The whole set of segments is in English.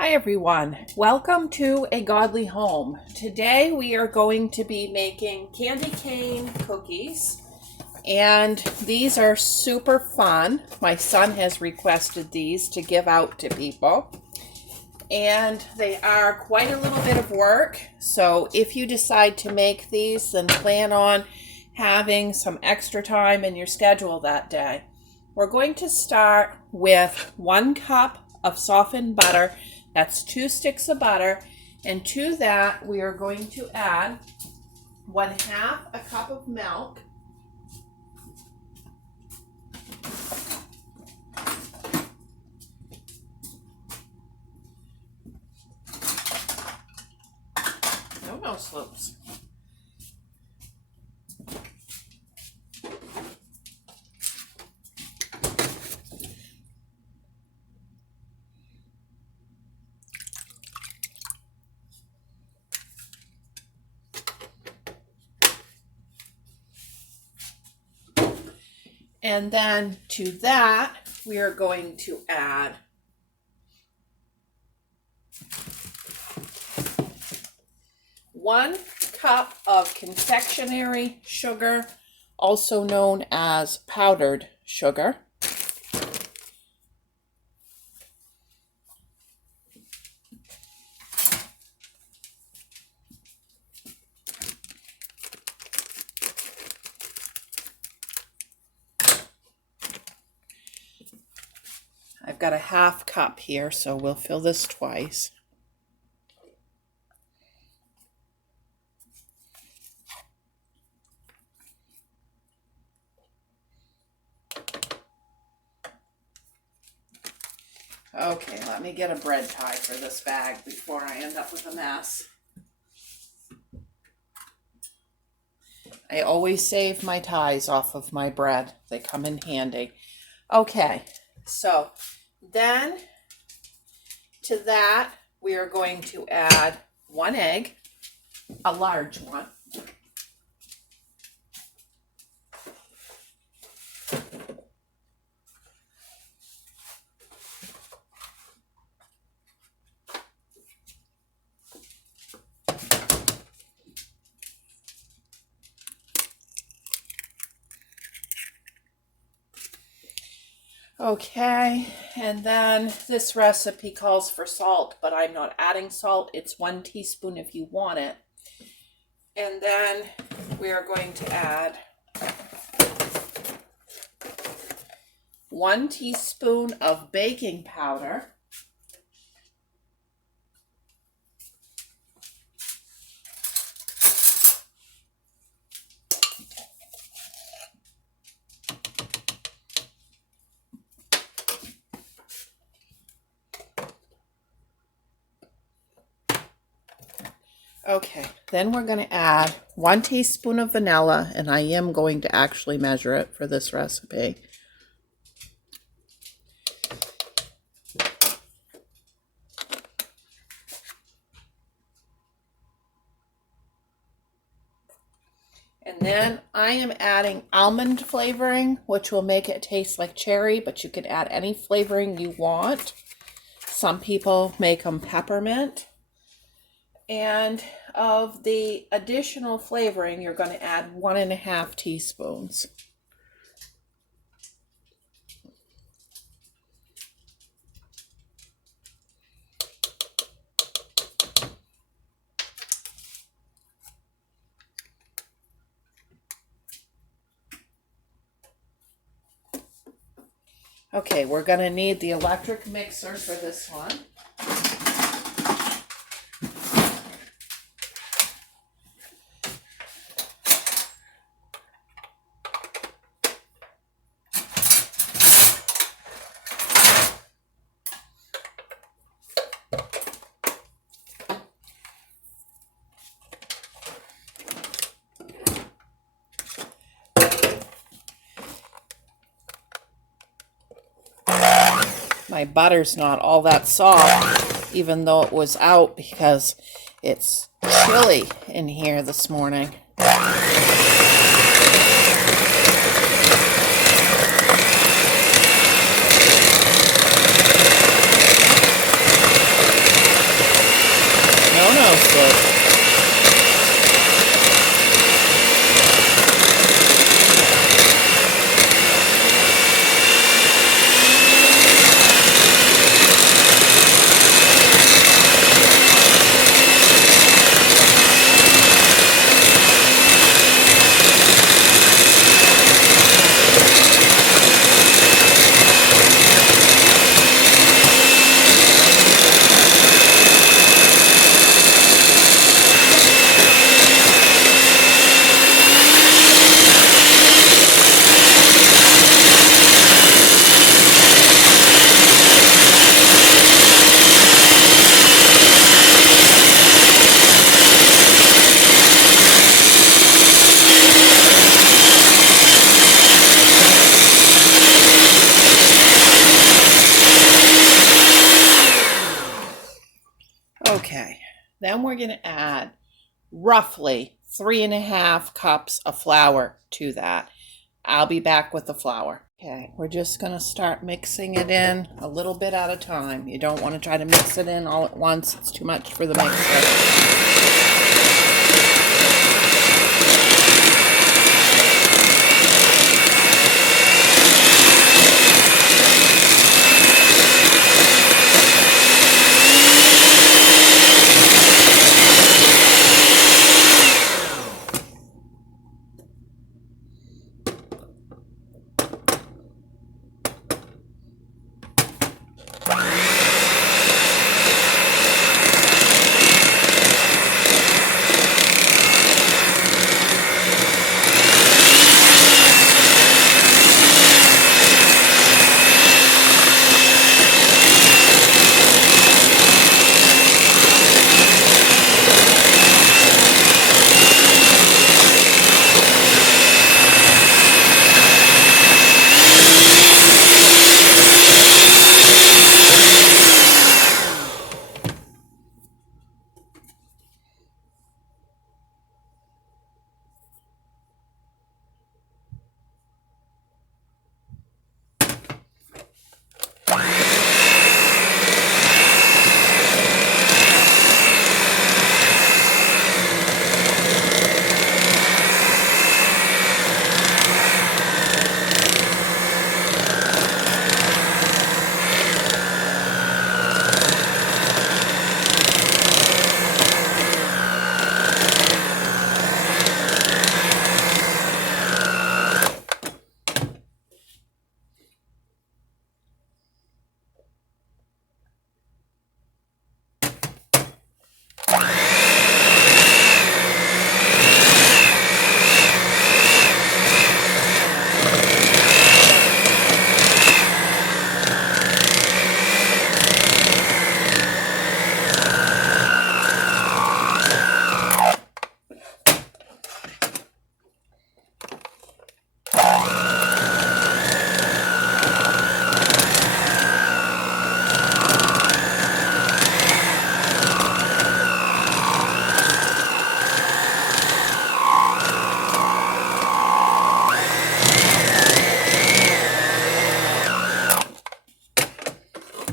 Hi everyone, welcome to A Godly Home. Today we are going to be making candy cane cookies, and these are super fun. My son has requested these to give out to people, and they are quite a little bit of work. So if you decide to make these, then plan on having some extra time in your schedule that day. We're going to start with 1 cup of softened butter. That's 2 sticks of butter, and to that we are going to add 1/2 a cup of milk, no slopes, and then to that we are going to add 1 cup of confectionery sugar, also known as powdered sugar. I've got a 1/2 cup here, so we'll fill this twice. Okay, let me get a bread tie for this bag before I end up with a mess. I always save my ties off of my bread. They come in handy. Okay, so then to that we are going to add 1 egg, a large one. Okay, and then this recipe calls for salt, but I'm not adding salt. It's 1 teaspoon if you want it. And then we are going to add 1 teaspoon of baking powder. Okay, then we're going to add 1 teaspoon of vanilla, and I am going to actually measure it for this recipe. And then I am adding almond flavoring, which will make it taste like cherry, but you can add any flavoring you want. Some people make them peppermint. And of the additional flavoring, you're going to add 1.5 teaspoons. Okay, we're going to need the electric mixer for this one. My butter's not all that soft, even though it was out because it's chilly in here this morning. toasted. Okay, then we're going to add roughly 3.5 cups of flour to that. I'll be back with the flour. Okay, we're just going to start mixing it in a little bit at a time. You don't want to try to mix it in all at once. It's too much for the mixer.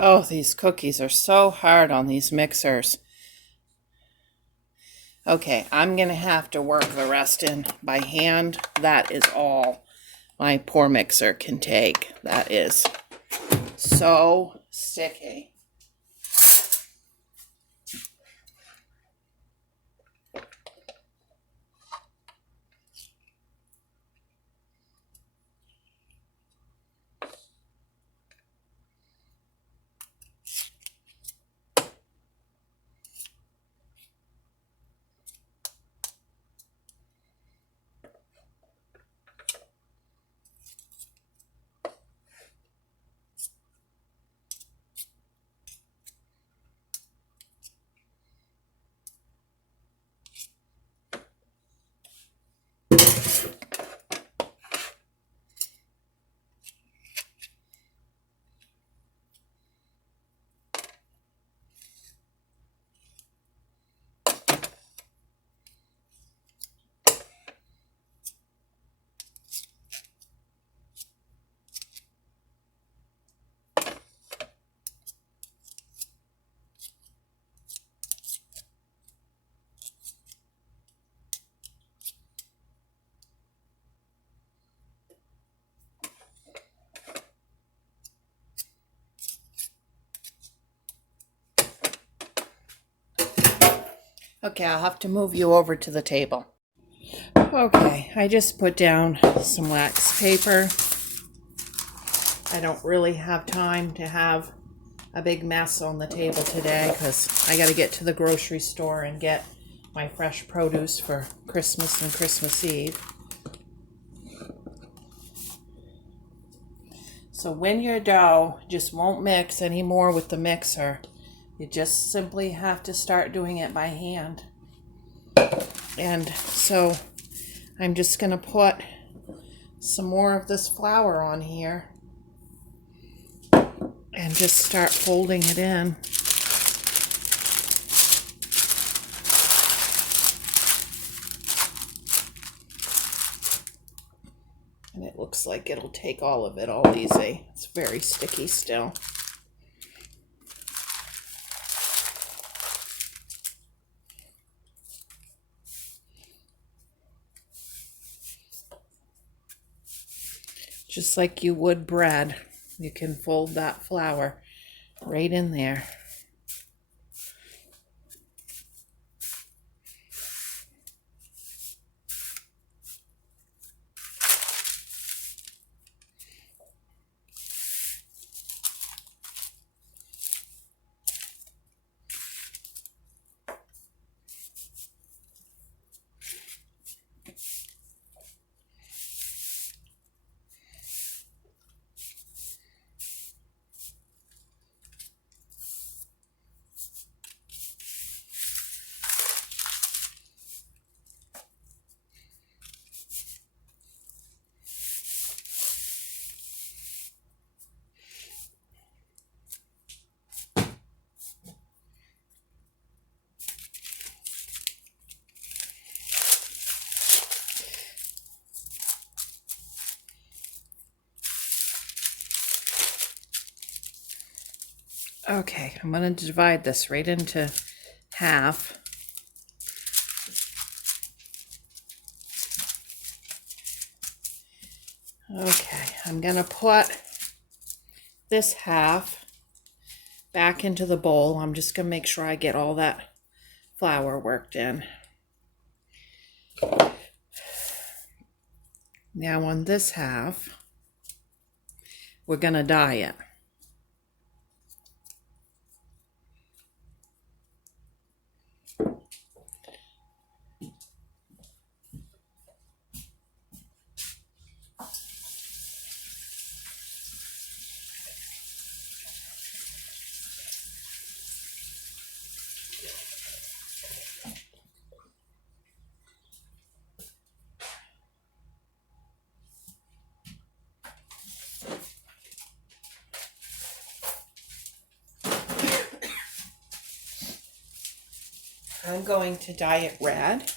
Oh, these cookies are so hard on these mixers. Okay, I'm going to have to work the rest in by hand. That is all my poor mixer can take. That is so sticky. Okay, I'll have to move you over to the table. Okay, I just put down some wax paper. I don't really have time to have a big mess on the table today because I got to get to the grocery store and get my fresh produce for Christmas and Christmas Eve. So when your dough just won't mix anymore with the mixer, you just simply have to start doing it by hand. And so I'm just going to put some more of this flour on here and just start folding it in. And it looks like it'll take all of it all easy. It's very sticky still. Just like you would bread, you can fold that flour right in there. Okay, I'm going to divide this right into half. Okay, I'm going to put this half back into the bowl. I'm just going to make sure I get all that flour worked in. Now on this half, we're going to dye it. I'm going to dye it red,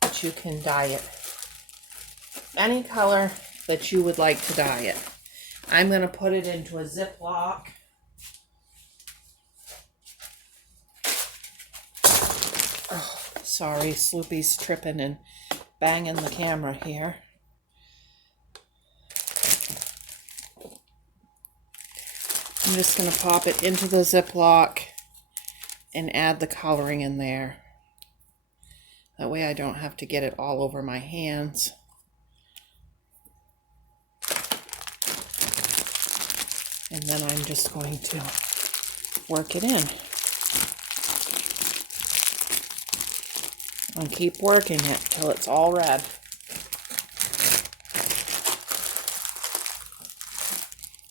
but you can dye it any color that you would like to dye it. I'm going to put it into a Ziploc. Oh, sorry, Sloopy's tripping and banging the camera here. I'm just going to pop it into the Ziploc and add the coloring in there. That way I don't have to get it all over my hands. And then I'm just going to work it in. And keep working it till it's all red.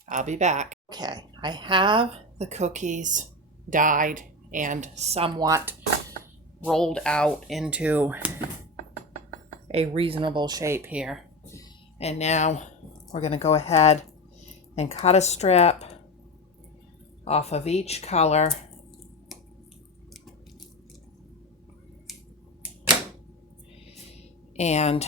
I'll be back. Okay, I have the cookies dyed and somewhat rolled out into a reasonable shape here. And now we're going to go ahead and cut a strip off of each color. And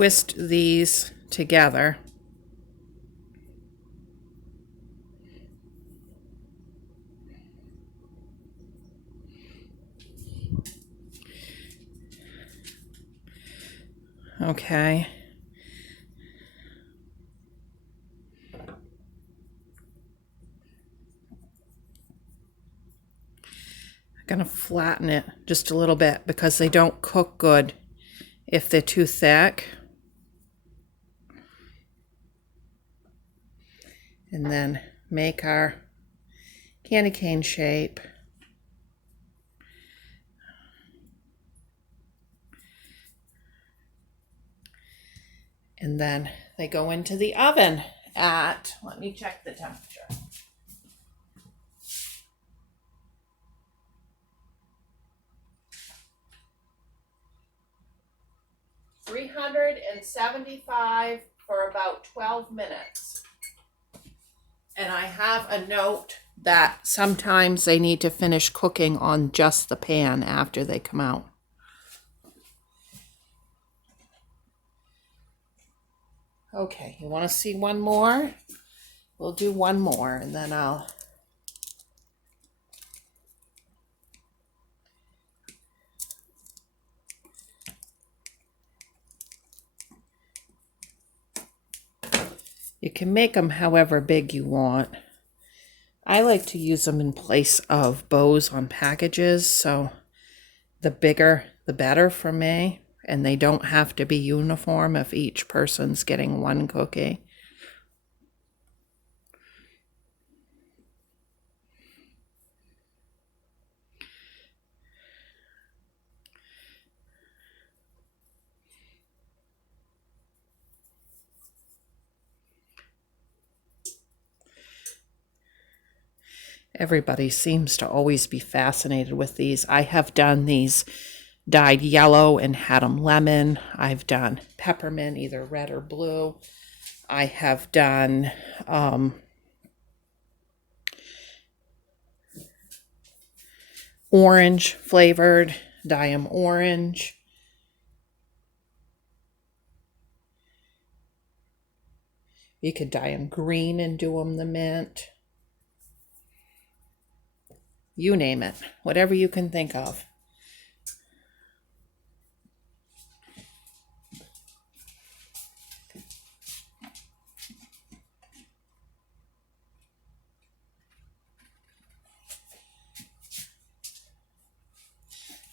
twist these together. Okay. gonna flatten it just a little bit because they don't cook good if they're too thick. And then make our candy cane shape. And then they go into the oven at, let me check the temperature. 375 for about 12 minutes. And I have a note that sometimes they need to finish cooking on just the pan after they come out. Okay, you want to see one more? We'll do one more and then I'll... You can make them however big you want. I like to use them in place of bows on packages, so the bigger the better for me, and they don't have to be uniform if each person's getting one cookie. Everybody seems to always be fascinated with these. I have done these dyed yellow and had them lemon. I've done peppermint, either red or blue. I have done orange flavored, dye them orange. You could dye them green and do them the mint. You name it, whatever you can think of.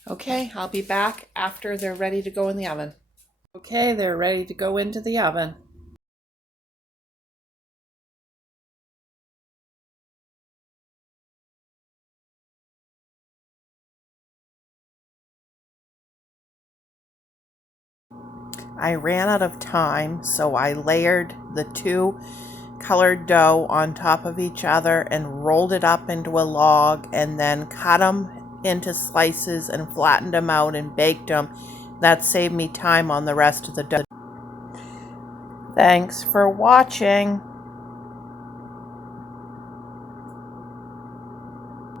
Okay, I'll be back after they're ready to go in the oven. Okay, they're ready to go into the oven. I ran out of time, so I layered the two colored dough on top of each other and rolled it up into a log and then cut them into slices and flattened them out and baked them. That saved me time on the rest of the dough. Thanks for watching.